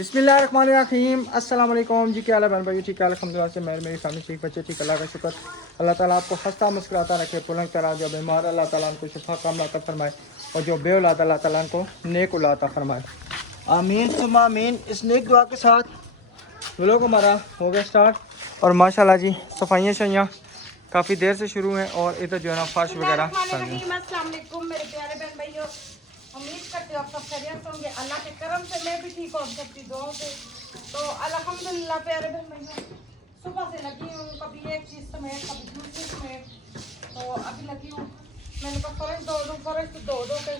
बिस्मिल्लाहिर्रहमानिर्रहीम अस्सलाम वालेकुम जी। क्या हाल है बहन भाई? ठीक है अल्हम्दुलिल्लाह से मेरी फैमिली ठीक, बच्चे ठीक, अल्लाह का शुक्र। अल्लाह ताला आपको हंसता मुस्कुराता रखे, पुलंग तरह जो बीमार अल्लाह ताला उनको शिफा कामला अता फरमाए और जो बेऔलाद अल्लाह ताला उनको नेक औलाद अता फरमाए। आमीन सुम्मा आमीन। इस नेक दुआ के साथ व्लॉग हमारा हो गया स्टार्ट और माशाल्लाह जी सफाइयाँ शफाइयाँ काफ़ी देर से शुरू हैं और इधर जो है ना फर्श वगैरह कर रहे हैं। अस्सलाम वालेकुम मेरे प्यारे बहन भाइयों, उम्मीद करती हूँ आप सब खैरियत होंगे। अल्लाह के करम से मैं भी ठीक हूँ, आप सबकी दुआओं से। तो अल्हम्दुलिल्लाह प्यारे बहन भाइयों, सुबह से लगी हूँ, कभी एक चीज़ समेत कभी दूसरी समेत। तो अभी लगी हूँ, मैंने कहा फर्श धो दूँ, फर्श धो के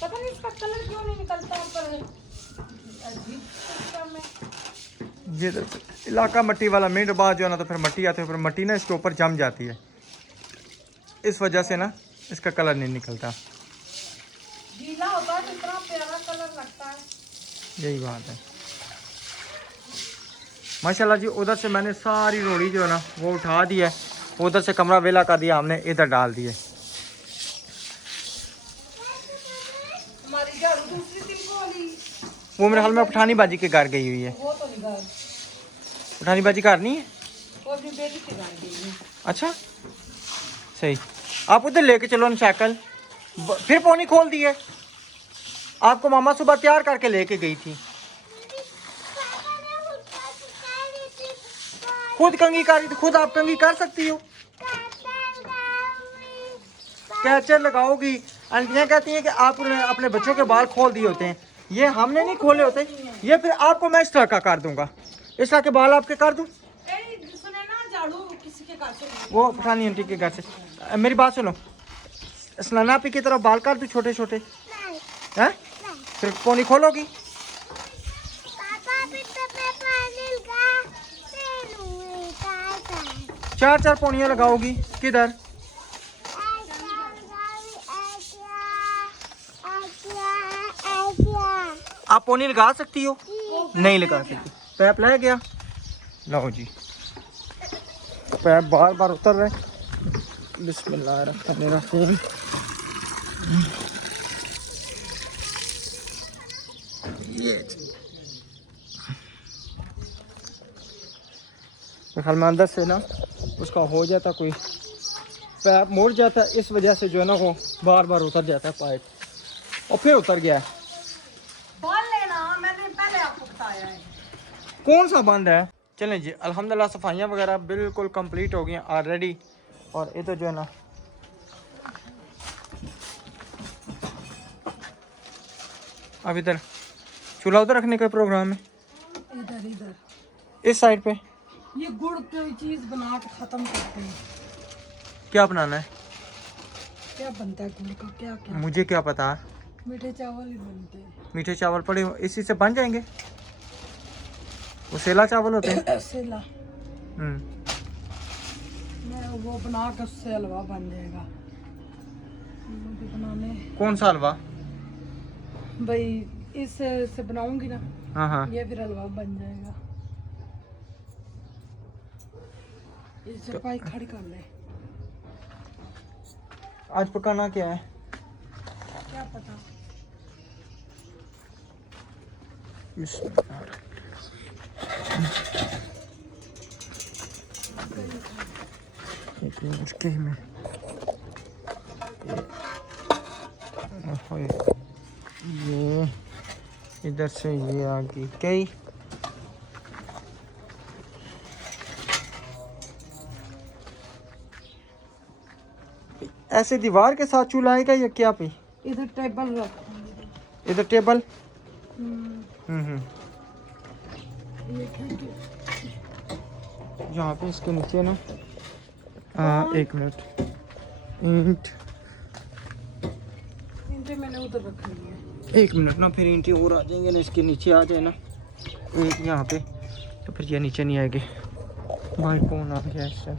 पता नहीं इसका कलर क्यों नहीं निकलता पर अजीब सिस्टम है। ये इलाका मट्टी वाला मिनट बाद जो है ना तो फिर मट्टी आती है, फिर मट्टी ना इसके ऊपर जम जाती है, इस वजह से ना इसका कलर नहीं निकलता। गीला होता है तो इतना प्यारा कलर लगता है। यही बात है माशाल्लाह जी। उधर से मैंने सारी रोड़ी जो है ना वो उठा दी है, उधर से कमरा वेला कर दिया हमने, इधर डाल दिए। हमारी झाड़ू दूसरी दिन को वाली वो मेरे हाल में पठानी बाजी के घर गई हुई है। वो तो नहीं गई, पठानी बाजी घर नहीं है। वो अपनी बेटी के घर गई है। अच्छा सही, आप उधर लेके चलो ना साइकिल। फिर पौनी खोल दी है। आपको मामा सुबह तैयार करके लेके गई थी। खुद कंघी कर रही थी, खुद आप कंघी कर सकती हो। कैचर लगाओगी। आंटियाँ कहती हैं कि आपने अपने बच्चों के बाल खोल दिए होते हैं, ये हमने नहीं खोले होते। ये फिर आपको मैं इस तरह का कर दूंगा, इस तरह के बाल आपके कर दूं। सुने ना, झाड़ू किसी के घर से वो पठानी आंटी के घर से। मेरी बात सुनो, सलाना पी की तरफ बाल कर दूं छोटे छोटे हैं, फिर पौनी खोलोगी। चार चार पौनियाँ लगाओगी किधर? आप पौनी लगा सकती हो? नहीं लगा सकती। पैप ले गया, लो जी पैप बार बार उतर रहे। बिस्मिल्लाहिर्रहमानिर्रहीम। ये ख्याल में अंदर से ना उसका हो जाता, कोई पैप मुड़ जाता, इस वजह से जो है ना वो बार बार उतर जाता है पाइप, और फिर उतर गया है। बाल लेना मैंने पहले आपको बताया है। कौन सा बंद है? चलें जी अल्हम्दुलिल्लाह सफाइयाँ वगैरह बिल्कुल कंप्लीट हो गई हैं ऑलरेडी। और इधर जो है ना अब इधर चूल्हा उधर रखने का प्रोग्राम है। इधर इधर इस साइड पे ये गुड़ की चीज बना के खत्म करते हैं। क्या बनाना है? क्या बनता है गुड़ का? क्या क्या मुझे क्या पता। मीठे चावल ही बनते हैं। मीठे चावल पड़े हो, इसी से बन जाएंगे। वो सेला चावल होते हैं। सेला मैं वो बना के उससे हलवा बन जाएगा। मुझे बनाने कौन सा हलवा? भाई इससे बनाऊंगी ना, हाँ हाँ ये फिर हलवा बन जाएगा। इसे पाई खड़ी कर ले। आज पकाना क्या है? क्या पता। एक मिनट के में ये इधर से ये आ गई कई। ऐसे दीवार के साथ चूल्हा आएगा या क्या पे? इधर टेबल रख। इधर टेबल। ये खिड़की। यहाँ पे इसके नीचे ना एक मिनट ईंट इनसे मैंने उधर रख ली है। एक मिनट ना, फिर ईंटें और आ जाएंगे ना, इसके नीचे आ जाए ना एक यहाँ पे, तो फिर ये नीचे नहीं आएगी। भाई कौन आ गया इस टाइम?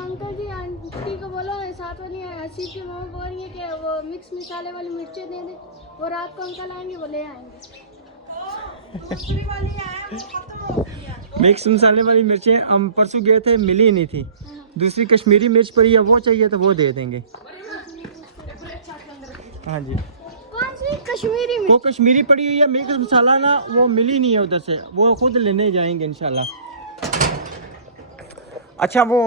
अंकल जी आंटी को बोलो साथ वाली हसीब की मम्मी बोल रही है कि वो मिक्स मसाले वाली मिर्चें दे दे, वो रात को अंकल आएंगे वो ले आएंगे। दूसरी वाली है वो खत्म हो गई है। मिक्स मसाले वाली मिर्चें हम परसों गए थे, मिली नहीं थी। दूसरी कश्मीरी मिर्च पड़ी है, वो चाहिए तो वो दे देंगे। हाँ जी, कौन सी कश्मीरी वो मिर्च? कश्मीरी पड़ी हुई है, मिक्स मसाला ना वो मिली नहीं है उधर से, वो खुद लेने जाएंगे इंशाल्लाह। अच्छा वो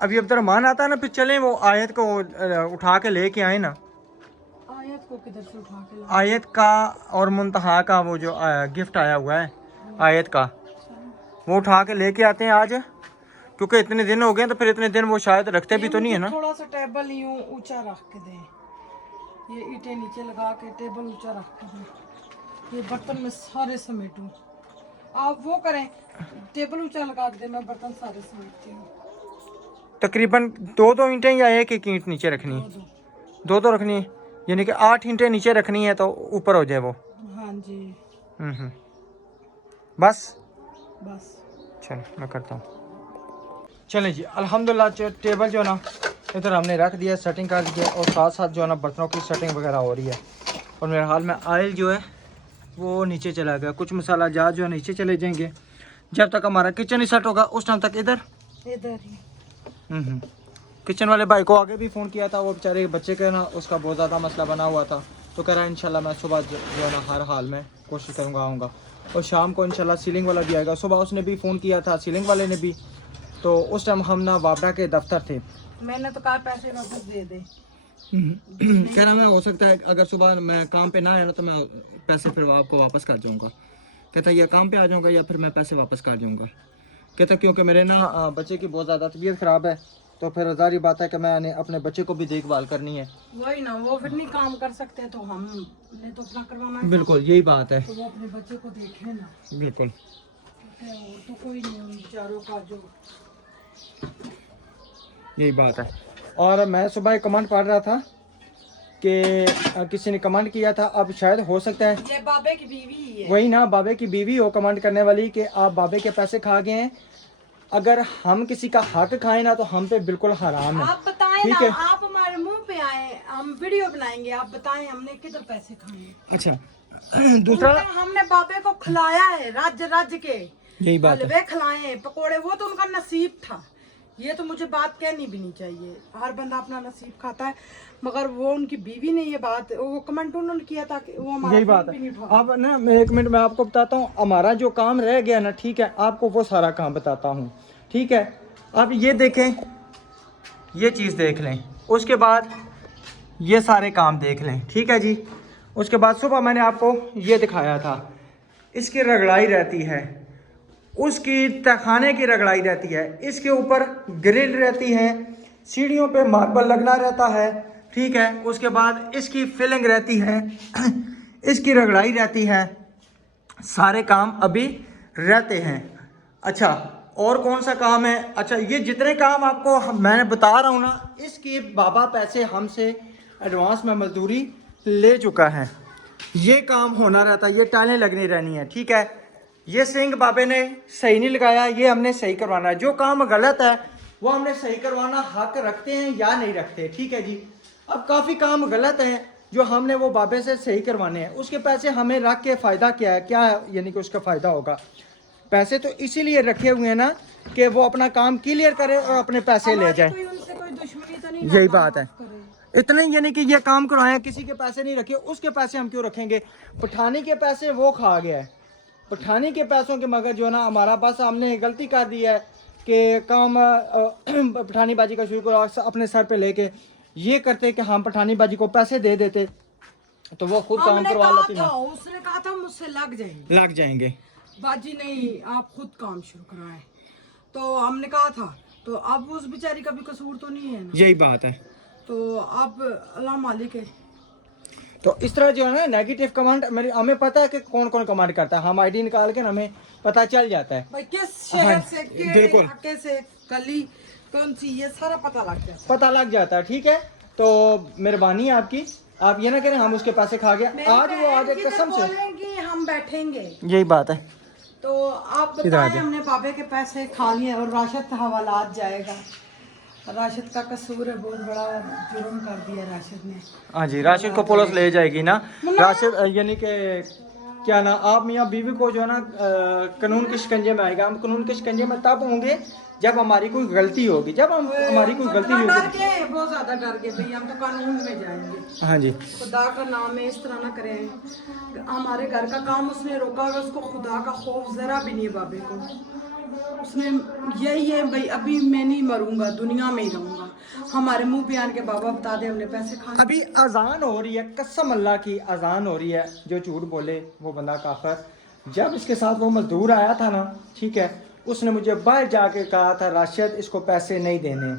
अभी अब्दुर्रहमान आता है ना, फिर चलें वो आयत को उठा के लेके आए ना, आयत को किधर से उठा के आयत का और मुंतहा का वो जो गिफ्ट आया हुआ है आयत का, वो उठा के लेके आते हैं आज, क्योंकि इतने दिन हो गए तो फिर इतने दिन वो शायद रखते भी तो नहीं है ना। थोड़ा सा टेबल यूं ऊंचा रख के दे, ये ईंटें नीचे लगा के टेबल ऊंचा रख के दे, ये बर्तन में सारे समेटूं। आप वो करें, टेबल ऊंचा लगा के दे, मैं बर्तन सारे समेटती हूँ। तकरीबन 2-2 ईंटें या एक एक ईंट नीचे रखनी है? 2-2 रखनी है, यानी कि 8 ईंटें नीचे रखनी है तो ऊपर हो जाए वो। हाँ जी बस बस। चलो मैं करता हूँ। चलें जी, अल्हम्दुलिल्लाह टेबल जो है ना इधर हमने रख दिया, सेटिंग कर दी है, और साथ साथ जो है ना बर्तनों की सेटिंग वगैरह हो रही है। और मेरे हाल में ऑयल जो है वो नीचे चला गया, कुछ मसाला जात जो है नीचे चले जाएंगे। जब तक हमारा किचन ही सेट होगा उस टाइम तक इधर ही किचन वाले भाई को आगे भी फ़ोन किया था, वो बेचारे बच्चे का ना उसका बहुत ज़्यादा मसला बना हुआ था, तो कह रहा है इंशाल्लाह मैं सुबह जो है ना हर हाल में कोशिश करूँगा आऊँगा, और शाम को इंशाल्लाह सीलिंग वाला भी आएगा। सुबह उसने भी फ़ोन किया था सीलिंग वाले ने भी, तो उस टाइम हम ना वापडा के दफ्तर थे। मैंने तो कहा पैसे वापस दे दे। कह रहा मैं हो सकता है अगर सुबह मैं काम पे ना आया ना तो मैं पैसे फिर आपको वापस कर जाऊँगा। कहता या काम पे आ जाऊँगा या फिर मैं पैसे वापस कर जाऊँगा। कहता क्योंकि मेरे ना बच्चे की बहुत ज़्यादा तबीयत ख़राब है, तो फिर ज़ाहिर बात है कि मैंने अपने बच्चे को भी देखभाल करनी है। वही ना, वो फिर नहीं काम कर सकते तो हमने तो अपना करवाना है। बिल्कुल यही बात है, तो वो अपने बच्चे को देखे ना। बिल्कुल और तो कोई नहीं उन बेचारों का जो। यही बात है। और मैं सुबह एक कमेंट पढ़ रहा था कि किसी ने कमेंट किया था, अब शायद हो सकता है ये बाबे की बीवी ही है। वही ना बाबे की बीवी हो कमेंट करने वाली, कि आप बाबे के पैसे खा गए हैं, अगर हम किसी का हक खाएं ना तो हम पे बिल्कुल हराम है। आप बताएं ठीक ना, है, आप हमारे मुंह पे आए, हम वीडियो बनाएंगे, आप बताएं हमने किधर पैसे खाए। अच्छा दूसरा उल्टा हमने बाबे को खिलाया है, राज्य राज्य के यही बात है, हलवे खिलाए, पकोड़े, वो तो उनका नसीब था। ये तो मुझे बात कहनी भी नहीं चाहिए, हर बंदा अपना नसीब खाता है, मगर वो उनकी बीवी ने ये बात, वो कमेंट उन्होंने किया था कि वो हमारा यही बात भी नहीं है। उठा। अब ना मैं 1 मिनट में आपको बताता हूँ हमारा जो काम रह गया ना, ठीक है, आपको वो सारा काम बताता हूँ, ठीक है। आप ये देखें, ये चीज़ देख लें, उसके बाद ये सारे काम देख लें, ठीक है जी। उसके बाद सुबह मैंने आपको ये दिखाया था, इसकी रगड़ाई रहती है, उसकी तहखाने की रगड़ाई रहती है, इसके ऊपर ग्रिल रहती है, सीढ़ियों पे मार्बल लगना रहता है, ठीक है। उसके बाद इसकी फिलिंग रहती है इसकी रगड़ाई रहती है, सारे काम अभी रहते हैं। अच्छा और कौन सा काम है? अच्छा ये जितने काम आपको मैंने बता रहा हूँ ना, इसकी बाबा पैसे हमसे एडवांस में मजदूरी ले चुका है, ये काम होना रहता है, ये टाइलें लगनी रहनी है, ठीक है। ये सिंक बाबे ने सही नहीं लगाया, ये हमने सही करवाना है। जो काम गलत है वो हमने सही करवाना हक रखते हैं या नहीं रखते, ठीक है जी। अब काफ़ी काम गलत हैं जो हमने वो बाबे से सही करवाने हैं, उसके पैसे हमें रख के फ़ायदा क्या है, क्या यानी कि उसका फ़ायदा होगा। पैसे तो इसीलिए रखे हुए हैं ना कि वो अपना काम क्लियर करे और अपने पैसे ले जाए, उनसे कोई दुश्मनी तो नहीं, यही बात है। इतने यानी कि ये काम करवाया, किसी के पैसे नहीं रखे, उसके पैसे हम क्यों रखेंगे? पठानी के पैसे वो खा गया है, पठानी के पैसों के मगर जो है ना हमारा, बस हमने गलती कर दी है कि काम पठानी बाजी का शुरू करो अपने सर पे लेके ये करते कि हम पठानी बाजी को पैसे दे देते तो वो खुद काम करवा लेती ना। उसने कहा था मुझसे लग जाएंगे बाजी, नहीं आप खुद काम शुरू कराए, तो हमने कहा था, तो अब उस बेचारी का भी कसूर तो नहीं है ना। यही बात है। तो अब अल्लाह मालिक है। तो इस तरह जो है ना नेगेटिव कमेंट मेरी, हमें पता है कि कौन कौन कमेंट करता है, हम आईडी निकाल के हमें पता चल जाता है भाई किस शहर से, बिल्कुल इलाके से, गली कौन सी, ये सारा पता लग जाता है, ठीक है। तो मेहरबानी है आपकी, आप ये ना करें हम उसके पैसे खा गए, आज वो आगे कसम से बोलेंगे हम बैठेंगे, यही बात है। तो आप बताएं हमने बाबे के पैसे खा लिए और राशिद का हवालात जाएगा। राशिद का कसूर है, बहुत बड़ा जुर्म कर दिया राशिद ने। हाँ जी, राशिद को पुलिस ले जाएगी ना, राशिद यानी कि क्या ना आप मियाँ बीवी को जो है ना कानून के शिकंजे में आएगा। हम कानून के शिकंजे में तब होंगे जब हमारी कोई गलती होगी। जब हम हमारी कोई गलती नहीं डर होगी। के बहुत ज्यादा डर गए भैया, हम तो कानून में जाएंगे। हाँ जी, खुदा का नाम है, इस तरह ना करें। हमारे घर का काम उसने रोका हुआ, उसको खुदा का खौफ जरा भी नहीं है बाबे को। उसने यही है भाई, अभी मैं नहीं मरूंगा, दुनिया में ही रहूंगा। हमारे मुंह पे आन के बाबा बता दे हमने पैसे खा। अभी अजान हो रही है, कसम अल्लाह की अजान हो रही है। जो झूठ बोले वो बंदा काफर। जब इसके साथ वो मजदूर आया था ना, ठीक है, उसने मुझे बाहर जाके कहा था राशिद इसको पैसे नहीं देने,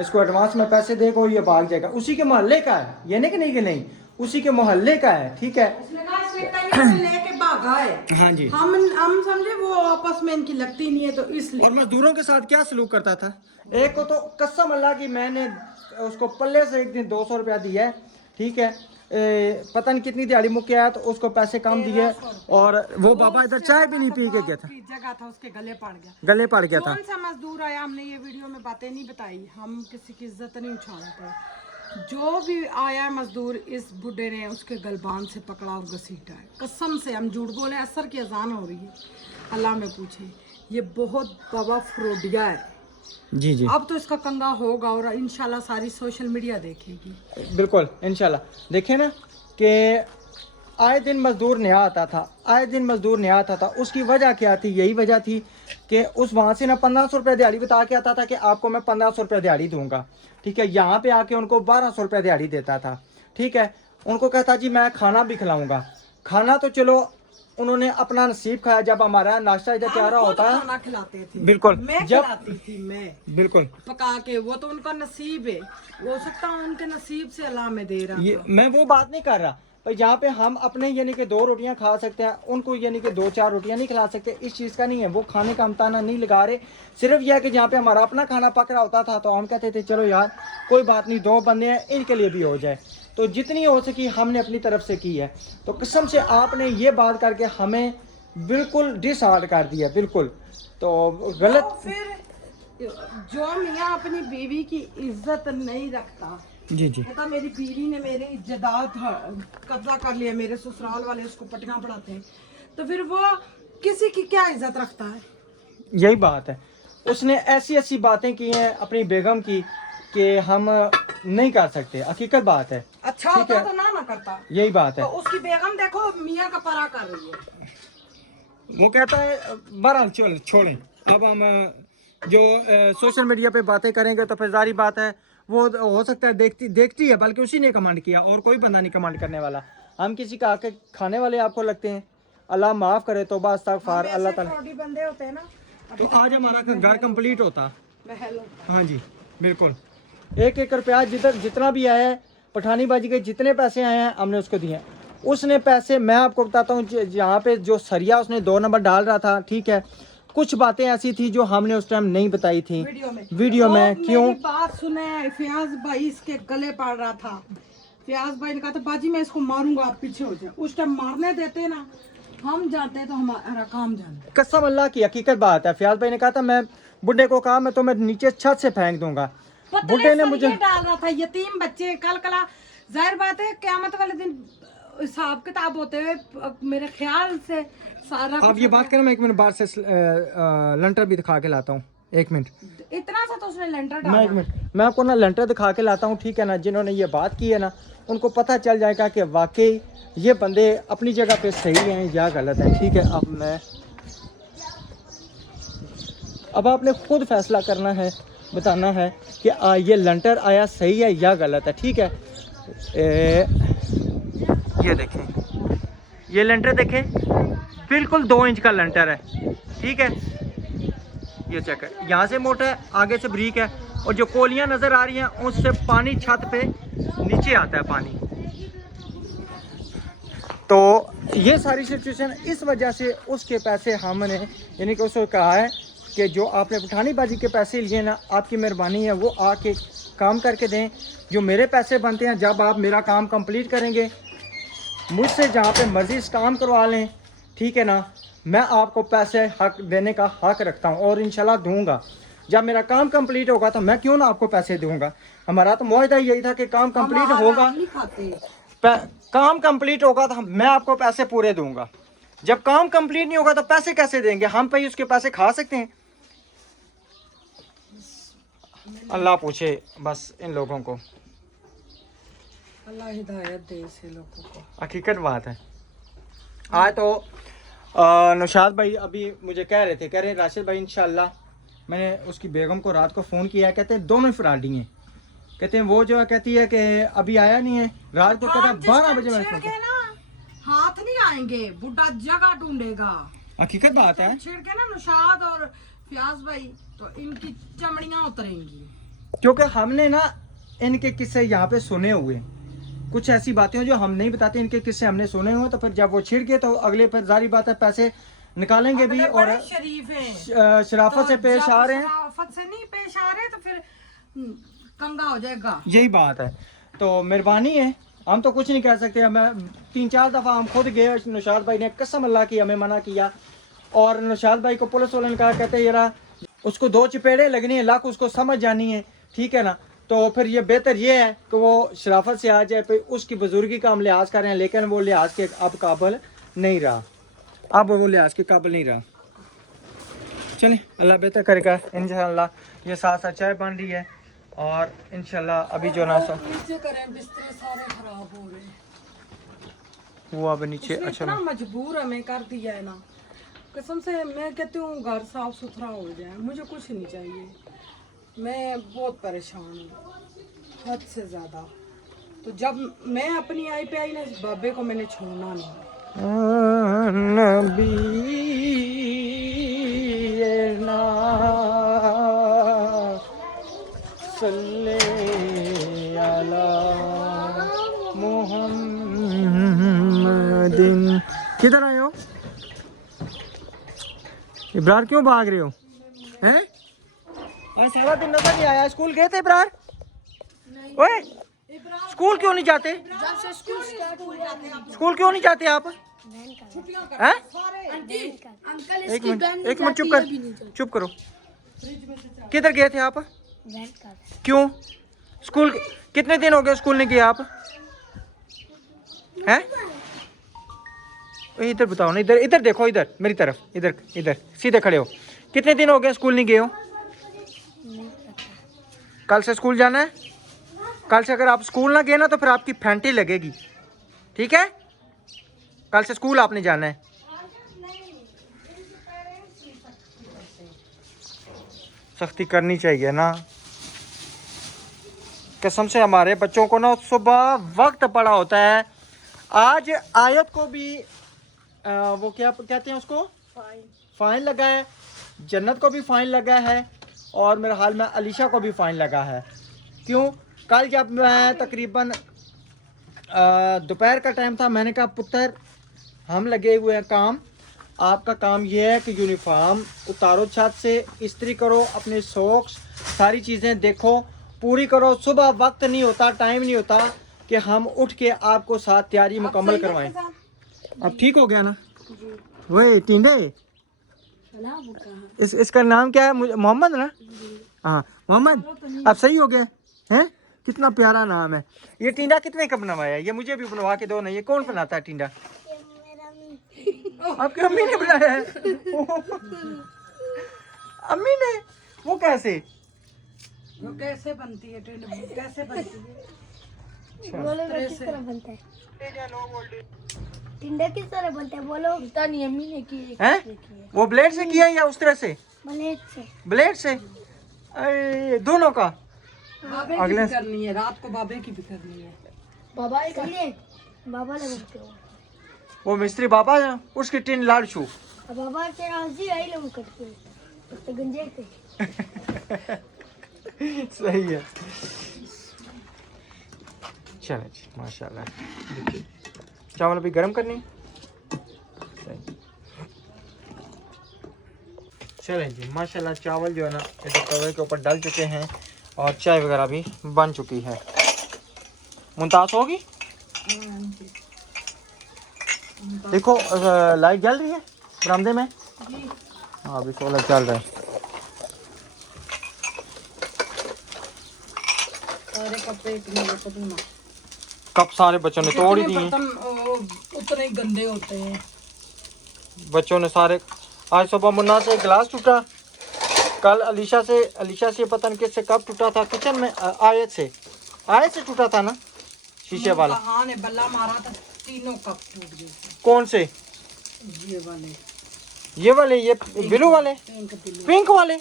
इसको एडवांस में पैसे देगा ये भाग जाएगा। उसी के मोहल्ले का है, ये नहीं कि नहीं, उसी के मोहल्ले का है, ठीक है। उसने कहा इसने कहीं से लेके भागा है। हाँ जी। हम समझे वो आपस में इनकी लगती नहीं है तो इसलिए। और मजदूरों के साथ क्या सलूक करता था। एक को तो कसम अल्लाह की मैंने उसको पल्ले से एक दिन 200 रुपया दिया है, ठीक है। पता नहीं कितनी दिहाड़ी मुक्के आया तो उसको पैसे कम दिए। और वो बाबा इधर चाय भी नहीं पी के गया था, जगह था उसके गले पड़ गया, गले पड़ गया था। कौन सा मजदूर आया, हमने ये वीडियो में बातें नहीं बताई, हम किसी की इज्जत नहीं उछालते। जो भी आया मजदूर, इस बुढ़े ने उसके गलबान से पकड़ा और घसीटा है। कसम से हम झूठ बोले, असर की अजान हो रही है, अल्लाह में पूछे। ये बहुत बाबा फ्रोडिया है जी जी। अब तो इसका कंगा होगा और इंशाल्लाह सारी सोशल मीडिया देखेगी। बिल्कुल इंशाल्लाह। देखे ना कि आए दिन मजदूर नया आता था, आए दिन मजदूर नया आता था। उसकी वजह क्या थी? यही वजह थी कि उस वहाँ से ना 1500 रुपये दिहाड़ी बता के आता था कि आपको मैं 1500 रुपये दिहाड़ी दूंगा, ठीक है। यहाँ पे आके उनको 1200 रुपये दिहाड़ी देता था, ठीक है। उनको कहता जी मैं खाना भी खिलाऊंगा। खाना तो चलो उन्होंने अपना नसीब खाया। जब हमारा नाश्ता इधर तैयार होता है, खाना खिलाते थे, बिल्कुल, मैं जब खिलाती थी, मैं बिल्कुल पका के, वो तो उनका नसीब है, हो सकता है उनके नसीब से अल्लाह में दे रहा ये था। मैं वो बात नहीं कर रहा भाई। जहाँ पे हम अपने यानी कि 2 रोटियां खा सकते हैं, उनको यानी कि 2-4 रोटियां नहीं खिला सकते, इस चीज़ का नहीं है। वो खाने का अमताना नहीं लगा रहे। सिर्फ यह है कि जहाँ पे हमारा अपना खाना पक रहा होता था तो हम कहते थे चलो यार कोई बात नहीं, 2 बंदे हैं इनके लिए भी हो जाए। तो जितनी हो सकी हमने अपनी तरफ से की है। तो कसम से आपने ये बात करके हमें बिल्कुल डिसहार्ट कर दिया, बिल्कुल। तो गलत। तो फिर जो मियाँ अपनी बीवी की इज्जत नहीं रखता, जी जी। कहता मेरी बीवी ने मेरी इज्जत कब्जा कर लिया, मेरे ससुराल वाले उसको पटना पड़ाते हैं, तो फिर वो किसी की क्या इज्जत रखता है? यही बात है। उसने ऐसी ऐसी बातें की हैं अपनी बेगम की कि हम नहीं कर सकते, हकीकत बात है। अच्छा होता तो ना करता। यही बात है। तो उसकी बेगम देखो मियाँ का परा कर रही है। वो कहता है बहरहाल चलो छोड़ें। अब हम जो सोशल मीडिया पे बातें करेंगे तो फिर जारी बात है वो हो सकता है देखती है, बल्कि उसी ने कमांड किया और कोई बंदा नहीं कमांड करने वाला। हम किसी का आके खाने वाले आपको लगते हैं? अल्लाह माफ़ करे, तौबा इस्तगफार अल्लाह ताला। बंदे होते हैं ना, तो आज हमारा घर कंप्लीट होता। महल होता। हाँ जी बिल्कुल। 1-1 रुपया जितना भी आया है, पठानी बाजी के जितने पैसे आए हैं हमने उसको दिए हैं। उसने पैसे, मैं आपको बताता हूँ, यहाँ पे जो सरिया उसने 2 नंबर डाल रहा था, ठीक है। कुछ बातें ऐसी थी जो हमने उस टाइम नहीं बताई थी वीडियो में। क्यों? मेरी बात सुने, फियाज भाई इसके गले पड़ रहा था। फियाज भाई ने कहा था बाजी मैं इसको मारूंगा, आप पीछे हो जाए। उस टाइम मारने देते ना, हम जानते तो हमारा काम जानते। कसम अल्लाह की हकीकत बात है। फियाज भाई ने कहा था मैं बुढ़े को कहा मैं तुम्हें नीचे छत से फेंक दूंगा। बुढ़े ने मुझे डाल रहा था, यतीम बच्चे कल कला। जाहिर बात है क़यामत वाले दिन हिसाब किताब होते हुए मेरे ख्याल से सारा। आप ये बात करें, मैं 1 मिनट बाहर से लंटर भी दिखा के लाता हूँ। 1 मिनट। इतना सा तो उसने लेंटर मैं डाला। 1 मिनट मैं आपको ना लंटर दिखा के लाता हूँ, ठीक है ना। जिन्होंने ये बात की है ना उनको पता चल जाएगा कि वाकई ये बंदे अपनी जगह पे सही हैं या गलत है, ठीक है। अब आपने खुद फैसला करना है, बताना है कि ये लंटर आया सही है या गलत है, ठीक है। ये देखें, ये लंटर देखें, बिल्कुल 2 इंच का लंटर है, ठीक है। ये चेक है, यहाँ से मोटा है, आगे से ब्रीक है, और जो कोलियाँ नज़र आ रही हैं उससे पानी छत पे नीचे आता है पानी। तो ये सारी सिचुएशन इस वजह से उसके पैसे हमने यानी कि उसको कहा है कि जो आपने पठानी बाजी के पैसे लिए ना, आपकी मेहरबानी है वो आके काम करके दें। जो मेरे पैसे बनते हैं, जब आप मेरा काम कंप्लीट करेंगे मुझसे जहाँ पे मर्जी काम करवा लें, ठीक है ना। मैं आपको पैसे हक देने का हक रखता हूँ और इंशाल्लाह दूंगा। जब मेरा काम कंप्लीट होगा तो मैं क्यों ना आपको पैसे दूंगा। हमारा तो मुआहदा यही था कि काम कंप्लीट होगा, काम कंप्लीट होगा तो मैं आपको पैसे पूरे दूंगा। जब काम कंप्लीट नहीं होगा तो पैसे कैसे देंगे? हम पे उसके पैसे खा सकते हैं? अल्लाह पूछे बस इन लोगों को, अल्लाह हिदायत दे ऐसे लोगों को। हकीकत बात है। आज तो नौशाद भाई अभी मुझे कह रहे राशिद भाई इंशाल्लाह, मैंने उसकी बेगम को रात को फ़ोन किया, कहते हैं 2 मिनट फ्राडी हैं, कहते हैं वो जो है कहती है कि अभी आया नहीं है, रात को कहता है 12 बजे मैंने फोन किया। हाथ नहीं आएंगे, बुढ़ा जगह ढूंढेगा। हकीकत बात है। छेड़ के ना नौशाद और फयाज भाई तो इनकी चमड़ियां उतरेंगी, क्योंकि हमने ना इनके किस्से यहाँ पे सुने हुए, कुछ ऐसी बातें हैं जो हम नहीं बताते, इनके किस्से हमने सुने हुए, तो फिर जब वो छिड़ गए तो अगले पर जारी बात है पैसे निकालेंगे भी, और शरीफ है शराफत से पेश आ रहे हैं, शराफत से नहीं पेश आ रहे तो फिर कंगा हो जाएगा। यही बात है। तो मेहरबानी है, हम तो कुछ नहीं कह सकते। हमें 3-4 दफ़ा हम खुद गए, नौशाद भाई ने कसम अल्लाह की हमें मना किया, और नौशाद भाई को पुलिस वाले ने कहा, कहते यार उसको 2 चपेड़े लगनी है, लाख उसको समझ जानी है, ठीक है ना, तो फिर ये बेहतर ये है कि वो शराफत से आ जाए, फिर उसकी बुजुर्गी का हम लिहाज कर रहे हैं, लेकिन वो लिहाज के अब काबिल नहीं रहा, अब वो लिहाज के काबिल नहीं रहा। चलें अल्लाह बेहतर करेगा इंशाल्लाह। ये साथ साथ चाय बन रही है, और इंशाल्लाह अभी जो नाश्ता करें, बिस्तर सारे खराब हो रहे हैं, वो अब नीचे। अच्छा इतना मजबूर हमें कर दिया है ना, कसम से मैं कहती हूँ घर साफ सुथरा हो जाए, मुझे कुछ नहीं चाहिए, मैं बहुत परेशान हूँ हद से ज़्यादा। तो जब मैं अपनी आई पे आई ना, इस बाबे को मैंने छोड़ना नहीं। नबी ना सल्ले अला मुहम्मदिन। किधर आए हो इब्रार? क्यों भाग रहे हो हैं? आज सारा दिन नजर नहीं आया। स्कूल गए थे इब्रार? ओए स्कूल क्यों नहीं जाते? स्कूल क्यों नहीं जाते आप? हैं? एक मिनट चुप करो। किधर गए थे आप? क्यों? स्कूल कितने दिन हो गए स्कूल नहीं गए आप? हैं? इधर बताओ ना, इधर इधर देखो, इधर मेरी तरफ, इधर इधर सीधे खड़े हो। कितने दिन हो गए स्कूल नहीं गए हो? कल से स्कूल जाना है। कल से अगर आप स्कूल ना गए ना तो फिर आपकी फैंटी लगेगी, ठीक है? कल से स्कूल आपने जाना है। सख्ती करनी चाहिए ना, कसम से। हमारे बच्चों को ना सुबह वक्त पड़ा होता है। आज आयत को भी वो क्या कहते हैं उसको, फाइन लगा है, जन्नत को भी फाइन लगा है, और मेरे हाल में अलीशा को भी फाइन लगा है। क्यों? कल जब मैं तकरीबन दोपहर का टाइम था, मैंने कहा पुत्र हम लगे हुए हैं काम, आपका काम ये है कि यूनिफॉर्म उतारो छत से, इस्त्री करो, अपने सॉक्स सारी चीज़ें देखो पूरी करो। सुबह वक्त नहीं होता, टाइम नहीं होता कि हम उठ के आपको साथ तैयारी मुकम्मल करवाएं। अब ठीक हो गया ना? वही टिंडे, इसका नाम क्या है? मोहम्मद ना? हाँ मोहम्मद, अब सही हो गया है? कितना प्यारा नाम है। ये टिंडा कितने का बनवाया? ये मुझे भी बनवा के दो ना। ये कौन बनाता है टिंडा? आपकी अम्मी ने बनाया है? अम्मी ने? वो कैसे बनती है कैसे बनती है? बोलो किस तरह बनता है? टिंडा किस तरह बनता है बोलो? पता नहीं, अम्मी ने की है। वो ब्लेड से किया या उस तरह से? ब्लेड से। ब्लेड से? अरे दोनों का बाबे की भी करनी है, रात को बाबे की भी करनी है। बाबा बाबा लगते हो वो मिस्त्री बाबा है, उसकी टिन लाड़ छू। बाबा से राजी आई लोग करते तो गंजे थे। सही है। चलो जी माशाल्लाह। चावल अभी गर्म करनी। चलें जी माशाल्लाह, चावल जो है ना इधर तवे के ऊपर डाल चुके हैं, और चाय वगैरह भी बन चुकी है। मुमताज होगी। देखो लाइट जल रही है बरामदे में। हाँ अभी सोलर चल रहा है। कप सारे बच्चों ने तोड़ ही दिए। उतने ही गंदे होते हैं। बच्चों ने सारे, आज सुबह मुन्ना से गिलास टूटा, कल अलीशा से पता नहीं किससे कब टूटा था, किचन में आयत से टूटा था ना शीशे वाला। हाँ ने बल्ला मारा था, तीनों कप टूट गए थे। कौन से? ये वाले ये ब्लू वाले, पिंक वाले।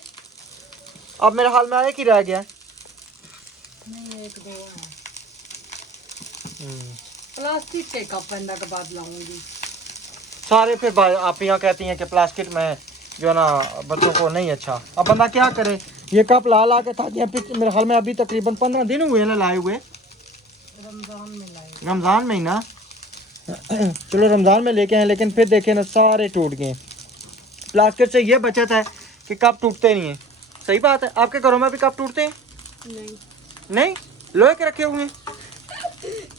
अब मेरे हाल में आया कि रह गया? नहीं, एक दो है। प्लास्टिक के कप अंदर के बाद लाऊंगी सारे। फिर आप यहाँ कहती हैं कि प्लास्टिक में जो है ना बच्चों को नहीं अच्छा। अब बंदा क्या करे, ये कप ला के था मेरे हाल में अभी तकरीबन 15 दिन हुए ना लाए हुए। रमजान में लाए, रमज़ान में ही ना। चलो रमज़ान में लेके हैं, लेकिन फिर देखे ना सारे टूट गए। प्लास्टिक से ये बचत है कि कप टूटते नहीं है। सही बात है। आपके घरों में भी कप टूटते हैं? नहीं, लोहे के रखे हुए हैं।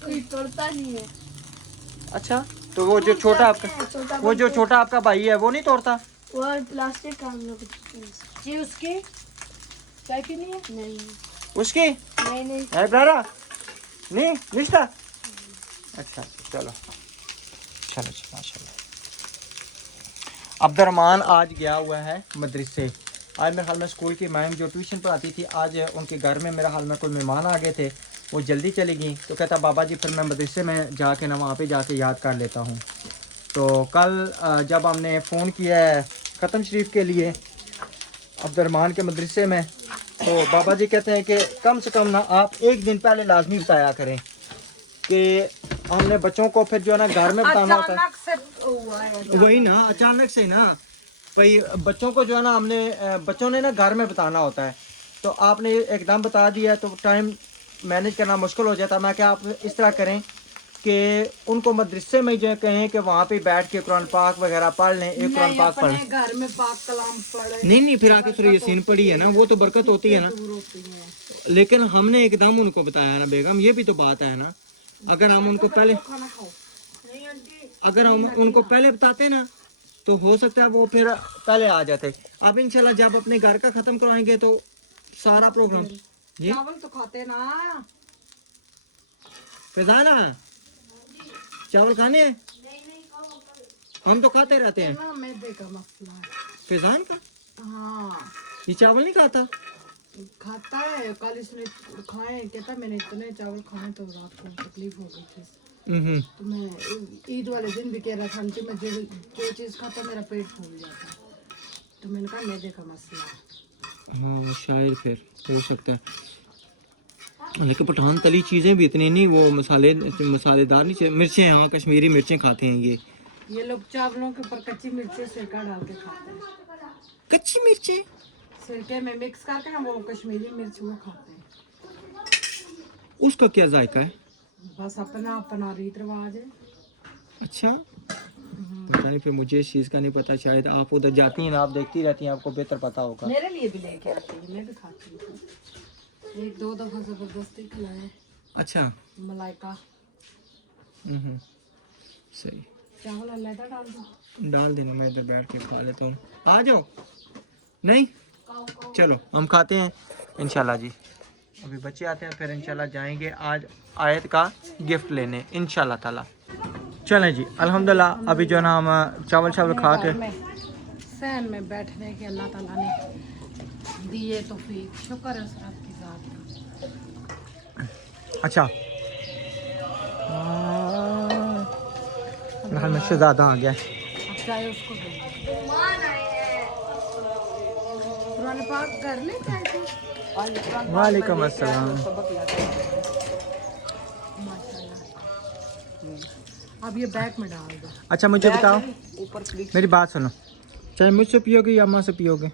कोई तोड़ता नहीं है। अच्छा, तो वो जो छोटा आपका भाई है वो नहीं तोड़ता? वो प्लास्टिक का हम लोग जी उसकी चाय पीनी है? नहीं उसकी नहीं है ब्रारा नहीं निश्ता। अच्छा चलो माशाल्लाह। अब्दुर्रहमान आज गया हुआ है मदरसे। आज मेरे हाल में स्कूल की मैम जो ट्यूशन पढ़ाती थी, आज उनके घर में मेरे हाल में कोई मेहमान आ गए थे, वो जल्दी चली गई। तो कहता बाबा जी फिर मैं मदरसे में जाके ना वहाँ पे जाके याद कर लेता हूँ। तो कल जब हमने फ़ोन किया है ख़त्म शरीफ के लिए अब्दुर्रहमान के मदरसे में, तो बाबा जी कहते हैं कि कम से कम ना आप एक दिन पहले लाजमी बताया करें कि हमने बच्चों को फिर जो है ना घर में बताना होता है। अचानक से हुआ है। वही ना, अचानक से ना भाई बच्चों को जो है ना बच्चों ने ना घर में बताना होता है। तो आपने एकदम बता दिया तो टाइम मैनेज करना मुश्किल हो जाता। मैं क्या आप इस तरह करें कि उनको मदरसे में जो कहें कि वहाँ पे बैठ के कुरान पाक वगैरह पढ़ लें, एक कुरान पाक पढ़ लें। घर में पाक कलाम पढ़े। नहीं फिर आके सूरह यासीन पढ़ी है ना, वो तो बरकत होती है ना। लेकिन हमने एकदम उनको बताया ना बेगम, ये भी तो बात है ना। अगर हम उनको पहले बताते ना तो हो सकता है वो फिर पहले आ जाते। अब इंशाल्लाह जब अपने घर का ख़त्म करवाएंगे तो सारा प्रोग्राम। चावल तो खाते ना फिजाना, चावल खाने हैं? हम तो खाते रहते हैं ना, मैदे का मसला है फिजान का। हाँ, ये चावल नहीं खाता? खाता है। कल इसने खाए, कहता मैंने इतने चावल खाए तो रात को तकलीफ हो गई थी। तो मैं ईद वाले दिन भी कह रहा था कि मैं जो चीज़ खाता मेरा पेट फूल जाता। तो मैंने कहा मैदे का मसला है। हाँ शायद फिर हो सकता है। लेकिन पठान तली चीज़ें भी इतनी नहीं, वो मसालेदार नहीं। मिर्चें, हाँ कश्मीरी मिर्चें खाते हैं ये लोग चावलों के ऊपर कच्ची मिर्चें सिरका डाल के खाते हैं। कच्ची मिर्चें सिरके में मिक्स करके ना, वो कश्मीरी मिर्च वो खाते हैं। उसका क्या जायका है? बस अपना अपना रीत रिवाज है। अच्छा, पता नहीं फिर मुझे इस चीज़ का नहीं पता। शायद आप उधर जाती हैं ना, आप देखती रहती हैं, आपको बेहतर पता होगा। मेरे लिए भी लेके आती है, मैं भी खाती हूँ। एक दो दफा जबरदस्ती खिलाए। अच्छा, मलाइका सही। चावल अलग डाल देना, मैं इधर बैठ के खा लेता हूँ। आ जाओ। नहीं चलो हम खाते हैं इंशाल्लाह जी। अभी बच्चे आते हैं फिर इंशाल्लाह जाएंगे आज आयत का गिफ्ट लेने इंशाल्लाह ताला। चलें जी अल्हम्दुलिल्लाह। अभी जो है ना हम चावल खा के सहन में बैठने के अल्लाह ताला ने दिए तो फिर शुक्र है उस रब की ज़ात का। अच्छा हाल में से ज़्यादा आ गया। अब चाहे उसको कुरान पाक कर ले चाहे। वालेकुम अस्सलाम। अब ये बैग में डाल दो। अच्छा मुझे बताओ, मेरी बात सुनो, चाहे मुझसे पियोगे या अम्मा से पियोगे?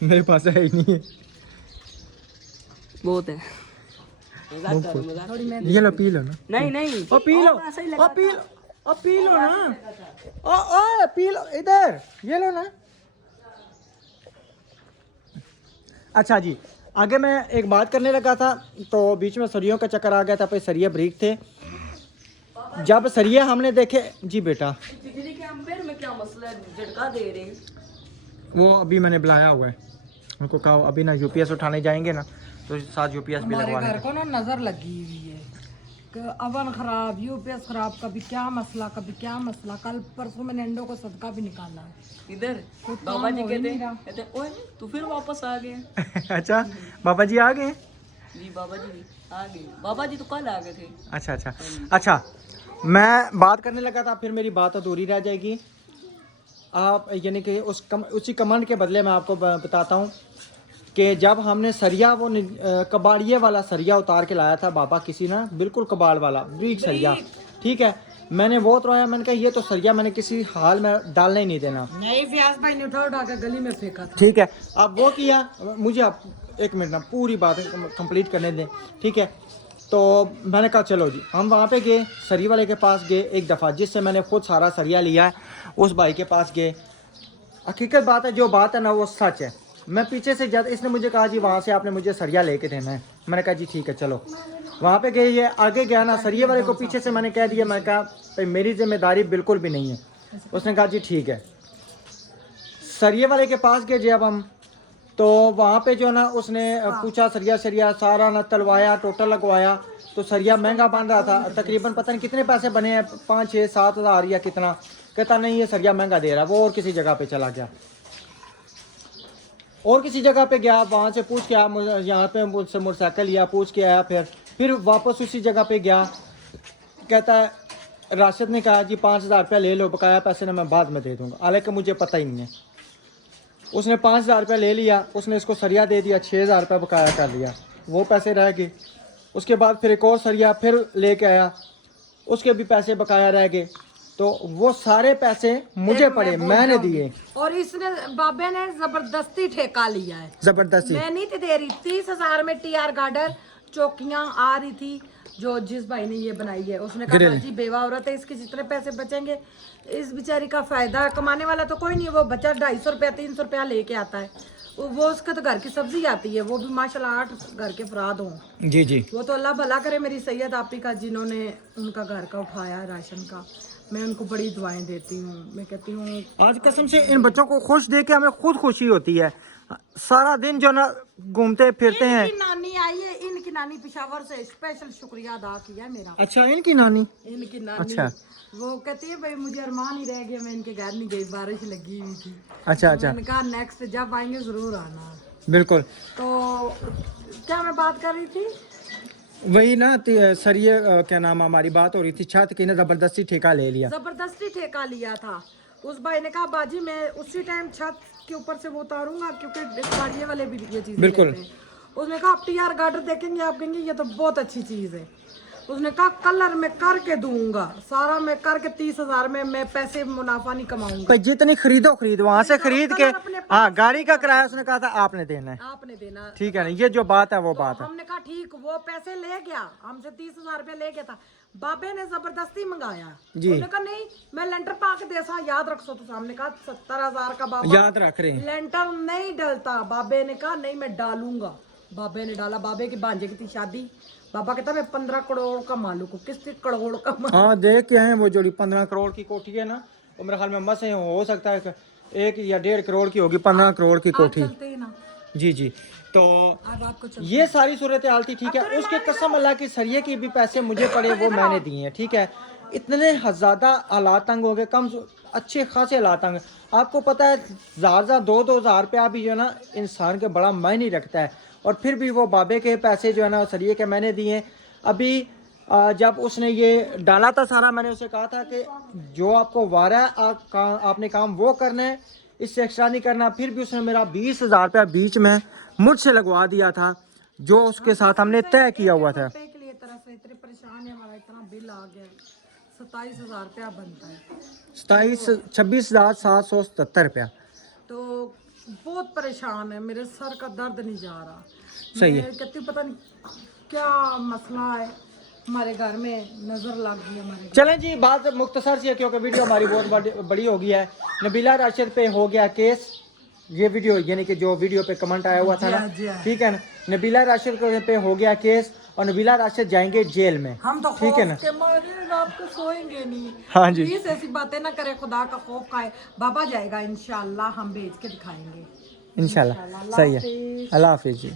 मेरे पास है ही नहीं है। बहुत है। ये लो पी लो ना। नहीं O P low, O P low, O P low ना, ओ पी लो, इधर ये लो ना। अच्छा जी, आगे मैं एक बात करने लगा था तो बीच में सरियों का चक्कर आ गया था। पे सरिये ब्रीक थे। जब सरिये हमने देखे जी बेटा, बिजली के एम्पेयर में क्या मसला है, झटका दे रहे हैं। वो अभी मैंने बुलाया हुआ है, उनको कहा अभी ना यूपीएस उठाने जाएंगे ना तो साथ यूपीएस भी हमारे लगवाने घर को ना नजर लगी हुई है, अवन खराब, यूपीएस खराब, कभी क्या मसला, कभी क्या मसला। कल परसों मैंने अंडों को सदका भी निकाला है। इधर कुछ बाबा काम जी हो ही नहीं रहा। कहते ओए तू फिर वापस आ गए। अच्छा, बाबा जी आ गए? जी बाबा जी आ गए। बाबा जी तो कल आ गए थे। अच्छा अच्छा अच्छा, मैं बात करने लगा था, फिर मेरी बात अधूरी रह जाएगी। आप यानी कि उसी कमांड के बदले मैं आपको बताता हूँ कि जब हमने सरिया वो कबाड़िए वाला सरिया उतार के लाया था बाबा किसी ना, बिल्कुल कबाड़ वाला ब्रीक सरिया, ठीक है, मैंने वो उतरवाया। मैंने कहा ये तो सरिया मैंने किसी हाल में डालने ही नहीं देना। नहीं, व्यास भाई ने उठा के गली में फेंका था। ठीक है, अब वो किया। मुझे आप एक मिनट ना पूरी बात कंप्लीट करने दें, ठीक है। तो मैंने कहा चलो जी, हम वहाँ पे गए, सरिया वाले के पास गए एक दफ़ा, जिससे मैंने खुद सारा सरिया लिया है, उस भाई के पास गए। हकीकत बात है, जो बात है ना वो सच है। मैं पीछे से जब इसने मुझे कहा जी वहाँ से आपने मुझे सरिया लेके देना है, मैंने कहा जी ठीक है चलो। वहाँ पे गए, ये आगे गया ना, सरिया वाले को पीछे से मैंने कह दिया, मैंने कहा भाई मेरी जिम्मेदारी बिल्कुल भी नहीं है। उसने कहा जी ठीक है। सरिया वाले के पास गए जब हम, तो वहाँ पे जो ना उसने पूछा सरिया सारा ना तलवाया, टोटल लगवाया, तो सरिया महंगा बन रहा था, तकरीबन पता नहीं कितने पैसे बने हैं, 5, 6, 7 हज़ार या कितना। कहता नहीं ये सरिया महंगा दे रहा है। वो और किसी जगह पे चला गया, और किसी जगह पे गया, वहाँ से पूछ के आया, यहाँ पे मुझसे मोटरसाइकिल लिया, पूछ के आया, फिर वापस उसी जगह पे गया। कहता है राशिद ने कहा जी 5,000 रुपया ले लो, बकाया पैसे ना मैं बाद में दे दूँगा। हालांकि मुझे पता ही नहीं है। उसने 5,000 रुपया ले लिया, उसने इसको सरिया दे दिया, 6,000 रुपया बकाया कर लिया, वो पैसे रह गए। उसके बाद फिर एक और सरिया फिर लेके आया, उसके भी पैसे बकाया रह गए। तो वो सारे पैसे मुझे पड़े, मैंने दिए। और इसने बाबे ने जबरदस्ती ठेका लिया है, जबरदस्ती। मैं नहीं थी दे रही। 30,000 में टीआर गार्डर चौकियां आ रही थी, जो जिस भाई ने ये बनाई है। उसने कहा जी बेवा औरत है, इसके जितने पैसे बचेंगे, इस बेचारी का फायदा है। कमाने वाला तो कोई नहीं, वो बच्चा 250 रुपया 300 रुपया लेके आता है, वो उसका तो घर की सब्जी आती है, वो भी माशाल्लाह 8 घर के फराद हों। जी जी, वो तो अल्लाह भला करे मेरी सैयद आपी का, जिन्होंने उनका घर का उठाया राशन का। मैं उनको बड़ी दुआएं देती हूँ। मैं कहती हूँ आज कसम से इन बच्चों को खुश देख के हमें खुद खुशी होती है। सारा दिन जो ना घूमते फिरते हैं। इनकी नानी आई है, इनकी नानी पेशावर से स्पेशल शुक्रिया अदा किया मेरा। अच्छा, इनकी नानी? इनकी नानी अच्छा, वो कहती है भाई मुझे अरमान ही रह गया, मैं इनके घर नहीं गई, बारिश लगी हुई थी। अच्छा अच्छा, मैंने कहा नेक्स्ट जब आएंगे जरूर आना। बिल्कुल। तो क्या मैं बात कर रही थी, वही ना, सरिये क्या नाम, हमारी बात हो रही थी छत की ना, जबरदस्ती ठेका ले लिया। जबरदस्ती ठेका लिया था। उस भाई ने कहा बाजी मैं उसी टाइम छत के ऊपर से वो उतारूंगा, क्योंकि गाड़िए वाले भी ये चीजें बिल्कुल। लेते हैं। उसने कहा आप टीआर गार्डर देखेंगे, आप कहेंगे ये तो बहुत अच्छी चीज है। उसने कहा कलर में करके दूंगा, सारा मैं करके 30,000 में मैं पैसे मुनाफा नहीं कमाऊंगा। भाई जितनी खरीदो खरीद, वहाँ से खरीद के, हाँ गाड़ी का किराया उसने कहा था आपने देना है, आपने देना, ठीक है ना, ये जो बात है वो तो बात है। हमने कहा ठीक, वो पैसे ले गया हमसे, 30,000 रुपया ले गया था। बाबे ने जबरदस्ती मंगाया जी। उसने कहा नहीं मैं लेंटर पा के देसा, याद रखो। तो सामने कहा 70,000 का बाबा याद रख रहे हैं। लेंटर नहीं डलता। बाबे ने कहा नहीं मैं डालूंगा। बाबे ने डाला। बाबे की भांजे की थी शादी। बाबा कहता मैं 15 करोड़ का मालूक हूँ। किस करोड़ का मालूक? हाँ देख के हैं वो जोड़ी 15 करोड़ की कोठी है ना, वो मेरे ख्याल में मस से हो सकता है 1 या 1.5 करोड़ की होगी, 15 करोड़ की कोठी। चलते ही ना। जी जी, तो अब आपको चलते ये सारी सूरत हाल थी, ठीक है। उसके कसम अल्लाह की सरिये की भी पैसे मुझे पड़े, वो मैंने दिए हैं, ठीक है। इतने ज़्यादा हालात तंग हो गए, कम अच्छे खासे हालात तंग। आपको पता है 2,000 रुपया भी जो है ना इंसान के बड़ा मायने रखता है, और फिर भी वो बाबे के पैसे जो है ना सरिये के मैंने दिए। अभी जब उसने ये डाला था सारा, मैंने उसे कहा था कि जो आपको वारा है आपने काम वो करना है, इससे एक्स्ट्रा नहीं करना। फिर भी उसने मेरा 20,000 रुपया बीच में मुझसे लगवा दिया था, जो उसके साथ हमने तय किया हुआ था। के लिए तरह से इतने परेशान है, हमारा इतना बिल आ गया, 27,000 रुपया बनता है, 26,777 रुपया। तो बहुत परेशान है। मेरे सर का दर्द नहीं जा रहा। सही है। मैं कहती हूँ पता नहीं क्या मसला है, हमारे घर में नजर लग गई हमारे। चलें जी, बात मुख्तसर सी है क्योंकि वीडियो हमारी बहुत बड़ी हो गई है। नबीला राशिद पे हो गया केस, ये वीडियो यानी कि जो वीडियो पे कमेंट आया हुआ था ना, ठीक है ना, नबीला राशिद पे हो गया केस और नबीला राशिद जाएंगे जेल में। हम तो ठीक है ना, के मारे रात को सोएंगे नहीं। हाँ जी, प्लीज ऐसी बातें ना करे, खुदा का खौफ खाए। बाबा जाएगा इंशाल्लाह, हम भेज के दिखाएंगे इंशाल्लाह। सही है, अल्लाह हाफिज जी।